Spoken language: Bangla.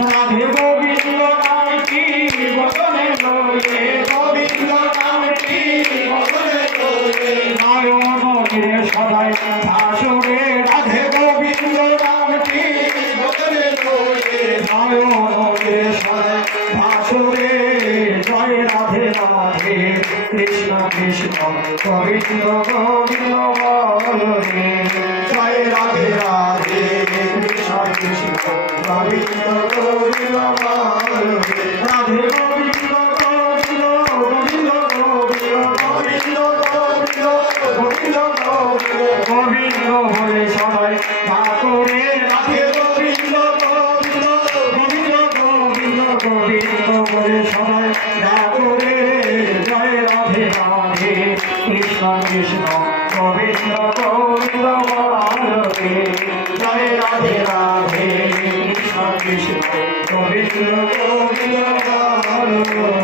রাধে গোবিন্দ নামটি বদনে লয়ে গোবিন্দ নামটি বদনে লয়ে নয়নে সদাই ভাসুরে রাধে গোবিন্দ নামটি বদনে লয়ে নয়নে সদাই ভাসুরে জয় রাধে রাধে কৃষ্ণ কৃষ্ণ গোবিন্দ গোবিন্দ বলে জয় রাধে রাধে কৃষ্ণ কৃষ্ণ গোবিন্দ গোবিন্দ বলে রাধে গোবিন্দ গোবিন্দ গোবিন্দ গোবিন্দ গোবিন্দ গোবিন্দ গোবিন্দ গোবিন্দ বলে সবাই ঠাকুরে রাধে গোবিন্দ গোবিন্দ গোবিন্দ গোবিন্দ গোবিন্দ বলে সবাই ঠাকুরে জয় রাধে রাধে কৃষ্ণ কৃষ্ণ গোবিন্দ গোবিন্দ বলে জয় রাধে রাধে কৃষ্ণ কৃষ্ণ গোবিন্দ গোবিন্দ বলে